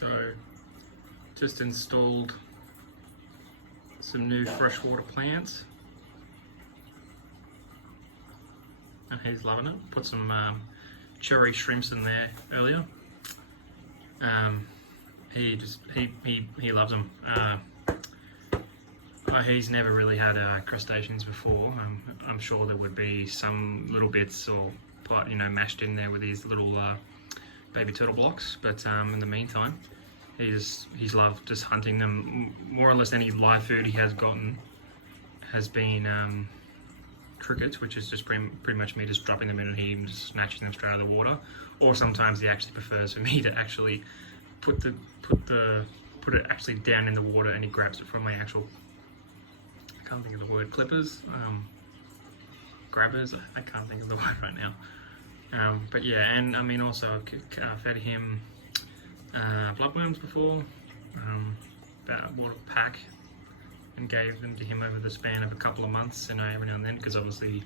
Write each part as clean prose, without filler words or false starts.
So just installed some new freshwater plants and he's loving it. Put some cherry shrimps in there earlier. He loves them. He's never really had crustaceans before. I'm sure there would be some little bits or mashed in there with these little baby turtle blocks, but in the meantime he's loved just hunting them. More or less any live food he has gotten has been crickets, which is just pretty much me just dropping them in and him just snatching them straight out of the water. Or sometimes he actually prefers for me to actually put it actually down in the water and he grabs it from my actual, I can't think of the word, clippers, grabbers, I can't think of the word right now. But yeah, and I mean also I've fed him bloodworms before, bought a pack and gave them to him over the span of a couple of months, every now and then, because obviously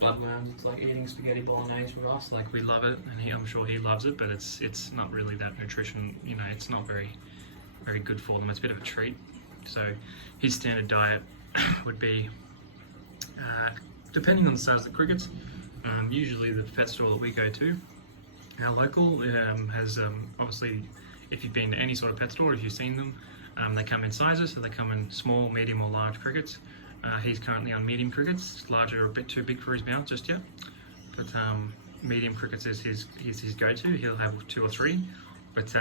bloodworms, it's like eating spaghetti bolognese for us. Like, we love it, and I'm sure he loves it, but it's not really that nutrition. It's not very good for them. It's a bit of a treat. So his standard diet would be, depending on the size of the crickets, usually the pet store that we go to, our local, has obviously, if you've been to any sort of pet store, if you've seen them, they come in sizes, so they come in small, medium or large crickets. He's currently on medium crickets. Larger are a bit too big for his mouth just yet, but medium crickets is his go-to. He'll have 2 or 3, but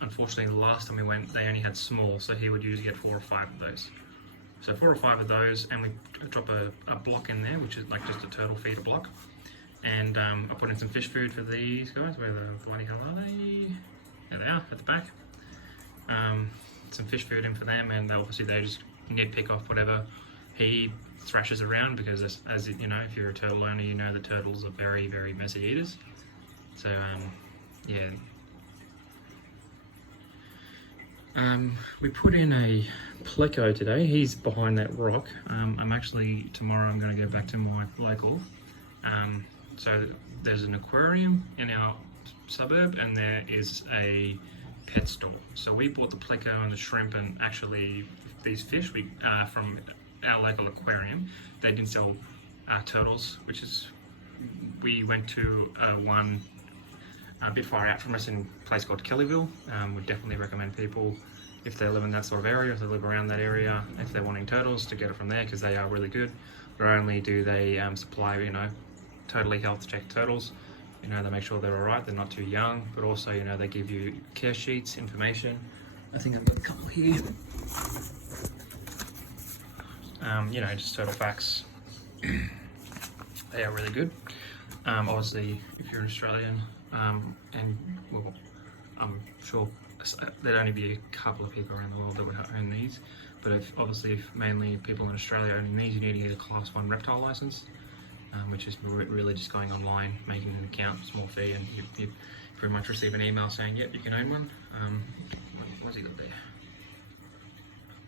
unfortunately the last time we went they only had small, so he would usually get 4 or 5 of those. So 4 or 5 of those, and we drop a block in there, which is like just a turtle feeder block, and I put in some fish food for these guys. Where the bloody hell are they? There they are at the back. Some fish food in for them, and obviously they just nitpick off whatever he thrashes around, because as you know, if you're a turtle owner, you know the turtles are very, very messy eaters. So yeah. We put in a pleco today. He's behind that rock. Tomorrow I'm going to go back to my local. So there's an aquarium in our suburb and there is a pet store. So we bought the pleco and the shrimp and actually these fish from our local aquarium. They didn't sell turtles, we went to one a bit far out from us in a place called Kellyville. Would definitely recommend people, if they live in that sort of area, if they live around that area, if they're wanting turtles, to get it from there, because they are really good. Not only do they supply, totally health check turtles, they make sure they're alright, they're not too young, but also, they give you care sheets, information. I think I've got a couple here. Just turtle facts. They are really good. Obviously, if you're an Australian, and well, I'm sure there'd only be a couple of people around the world that would own these, but if mainly people in Australia owning these, you need to get a Class 1 reptile license, which is really just going online, making an account, small fee, and you pretty much receive an email saying, yep, you can own one. What's he got there?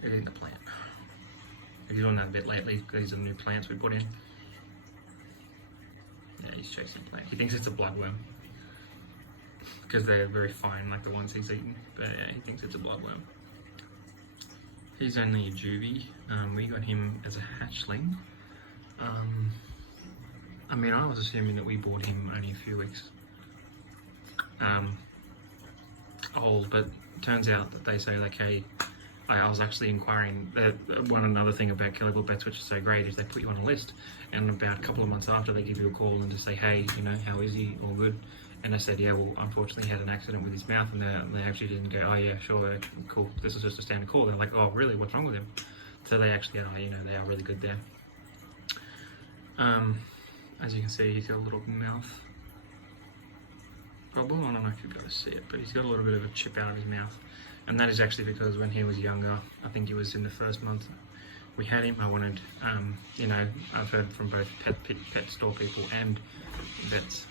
They're in the plant. He's doing that a bit lately. These are the new plants we put in. Yeah, he's chasing plant. He thinks it's a bloodworm because they're very fine, like the ones he's eaten. But yeah, he thinks it's a bloodworm. He's only a juvie. We got him as a hatchling. I was assuming that we bought him only a few weeks old, but it turns out that they say, like, hey, I was actually inquiring, another thing about Kellyville Pets, which is so great, is they put you on a list, and about a couple of months after they give you a call and just say, hey, how is he, all good? And I said, yeah, well, unfortunately he had an accident with his mouth, and they actually didn't go, oh yeah, sure, cool, this is just a standard call. They're like, oh really, what's wrong with him? So they actually are, they are really good there. As you can see, he's got a little mouth problem. I don't know if you guys see it, but he's got a little bit of a chip out of his mouth. And that is actually because when he was younger, I think he was in the first month we had him, I wanted, I've heard from both pet store people and vets